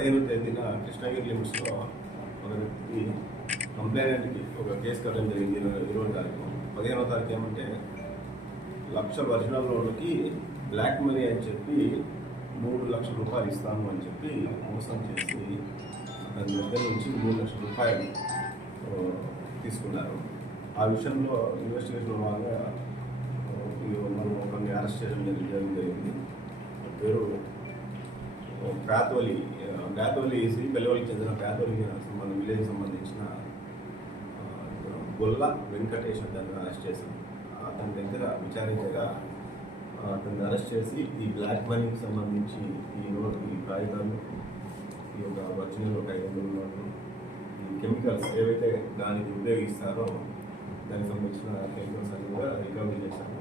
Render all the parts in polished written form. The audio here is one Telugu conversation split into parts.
15వ తేదీన కృష్ణగిరి లిమిట్స్లో ఒక వ్యక్తి కంప్లైంట్కి ఒక కేసు కట్టడం జరిగింది. 20వ తారీఖు. 15వ తారీఖు ఏమంటే 1,00,000 ఒరిజినల్ లోన్కి బ్లాక్ మనీ అని చెప్పి 3 లక్షల రూపాయలు ఇస్తాము అని చెప్పి మోసం చేసి అతని దగ్గర నుంచి 3 లక్షల రూపాయలు తీసుకున్నారు. ఆ విషయంలో ఇన్వెస్టిగేషన్ భాగంగా మనం ఒకరిని అరెస్ట్ చేయడం జరిగింది. పేరు గాతోలి శ్రీపల్లికి చెందిన గాతోలికి మన విలేజ్కి సంబంధించిన గొల్ల వెంకటేష్ అతన్ని అరెస్ట్ చేశాం. అతని దగ్గర విచారించగా అతన్ని అరెస్ట్ చేసి ఈ బ్లాక్ మనీకి సంబంధించి ఈ కాగితాలు, ఈ యొక్క ఒరిజినల్ ఒక 500 నోట్లు, ఈ కెమికల్స్ ఏవైతే దానికి ఉపయోగిస్తారో దానికి సంబంధించిన కెమికల్స్ అన్ని కూడా రికవరీ చేశాము.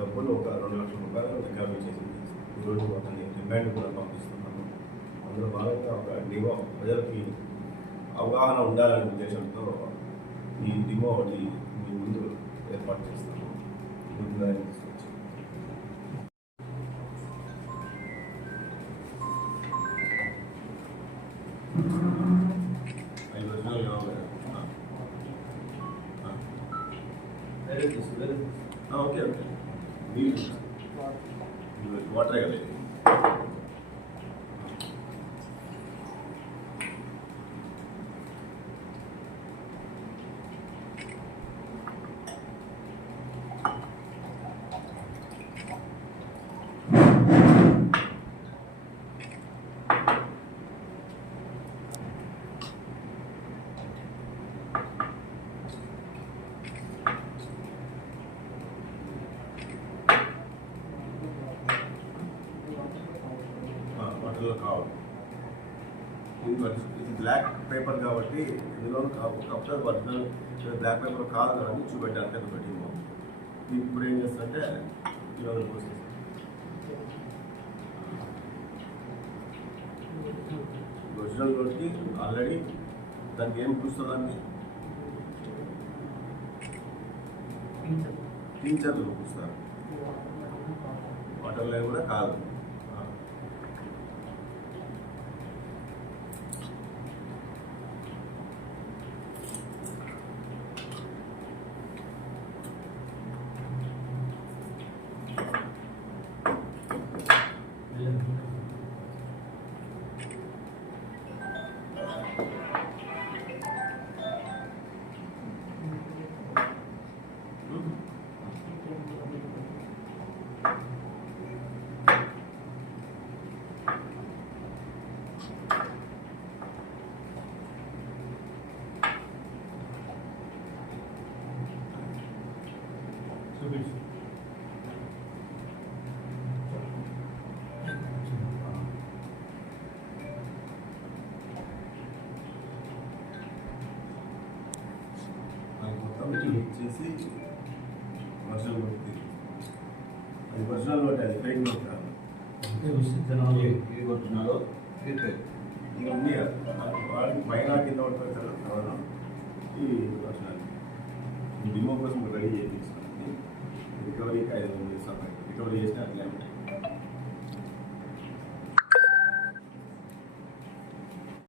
డబ్బులు ఒక 2 లక్షల రూపాయలు రికవరీ చేసింది. ఈరోజు అతన్ని రిమాండ్ కూడా పంపిస్తున్నాము. అందులో భాగంగా ఒక డిమో ప్రజలకి అవగాహన ఉండాలనే ఉద్దేశంతో ఈ డిమో ఒకటి మీ ముందు ఏర్పాటు చేస్తాము. ముందుగా తీసుకొచ్చి ఓకే వాటర్ కదా కావాలి. ఇది బ్లాక్ పేపర్ కాబట్టి ఇందులో కప్టర్ ఒరిజినల్ బ్లాక్ పేపర్ కాదు కానీ చూపెట్టడానికి అది పెట్టింది. మీకు ఇప్పుడు ఏం చేస్తారంటే ఇవాళ కోసం ఒరిజినల్ రోడ్కి ఆల్రెడీ దానికి ఏం చూస్తుందాన్ని టీచర్లు చూస్తారు. వాటర్లో కూడా కాదు. వచ్చేసి వర్షం కొట్టి అది వర్షాలు కొట్టి అది ఫైన్ కొట్టారు కొట్టున్నారు. ఇక ఉంది వాడికి పైన కింద పడిపోతారు కావడం ఈ వర్షాలు డిమో కోసం రెడీ చేయించుకోండి. రికవరీకి 500 రికవరీ చేసిన అట్లే ఉంటాయి.